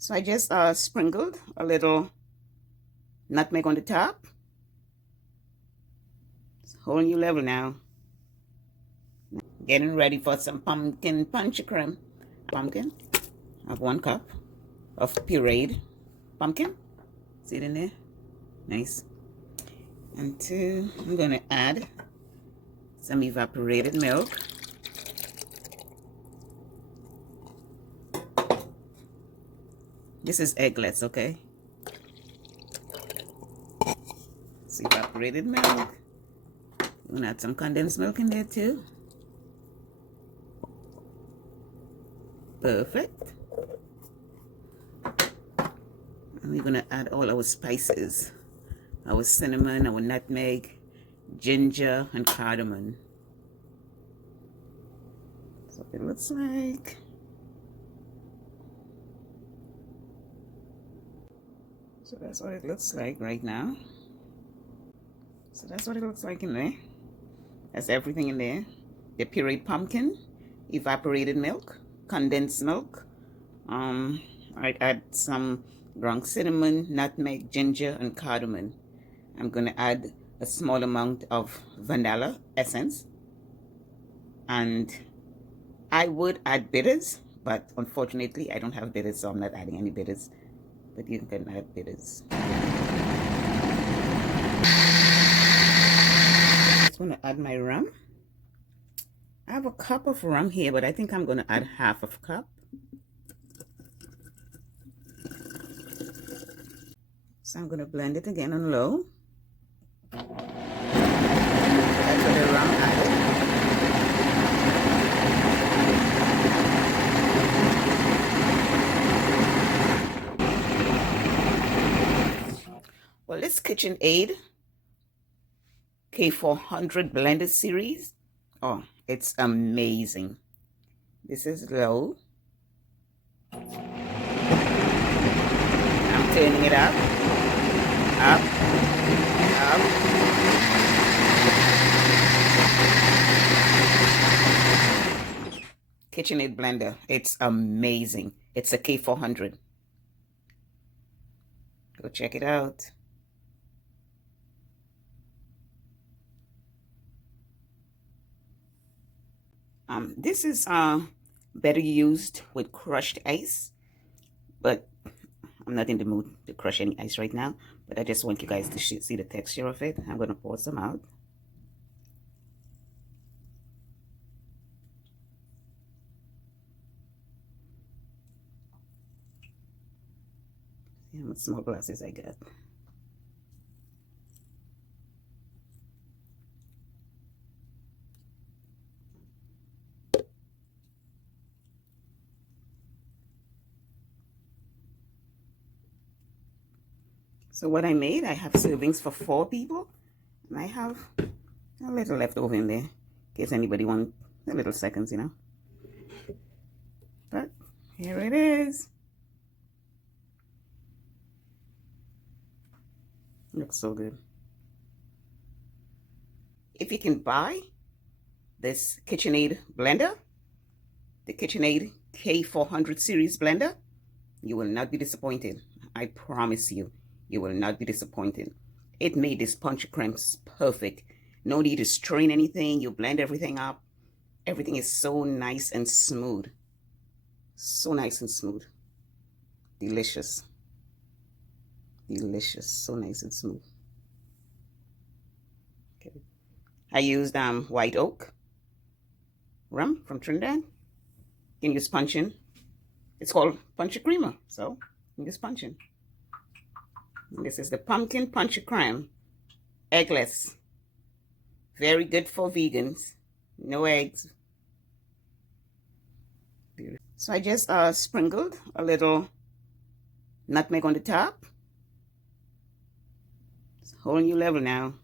So I just sprinkled a little nutmeg on the top. It's a whole new level now. Getting ready for some pumpkin punch creme. Pumpkin. I have 1 cup of pureed pumpkin. See it in there? Nice. And 2, I'm going to add some evaporated milk. This is eggless, okay? It's evaporated milk. I'm going to add some condensed milk in there too. Perfect. And we're going to add all our spices. Our cinnamon, our nutmeg, ginger, and cardamom. That's what it looks like. So that's what it looks like right now. So that's what it looks like in there. That's everything in there. The pureed pumpkin, evaporated milk, condensed milk. I add some ground cinnamon, nutmeg, ginger, and cardamom. I'm going to add a small amount of vanilla essence. And I would add bitters, but unfortunately I don't have bitters, so I'm not adding any bitters. But you can add bitters. I'm going to add my rum. I have a cup of rum here, but I think I'm going to add half of a cup. So I'm going to blend it again on low. That's what the rum added. Well, this KitchenAid K400 Blender series, oh, it's amazing. This is low. I'm turning it up, up, up. KitchenAid Blender, it's amazing. It's a K400. Go check it out. This is better used with crushed ice, but I'm not in the mood to crush any ice right now, but I just want you guys to see the texture of it. I'm going to pour some out. See how much small glasses I got. So what I made, I have servings for 4 people, and I have a little left over in there, in case anybody wants a little seconds, you know. But here it is. Looks so good. If you can buy this KitchenAid blender, the KitchenAid K400 series blender, you will not be disappointed. I promise you. You will not be disappointed. It made this punch creme perfect. No need to strain anything. You blend everything up. Everything is so nice and smooth. So nice and smooth. Delicious. Delicious. So nice and smooth. Okay. I used white oak rum from Trinidad. You can use punchin. It's called Ponche creamer. So you can use punchin. This is the pumpkin punch creme, eggless. Very good for vegans. No eggs. So I just sprinkled a little nutmeg on the top. It's a whole new level now.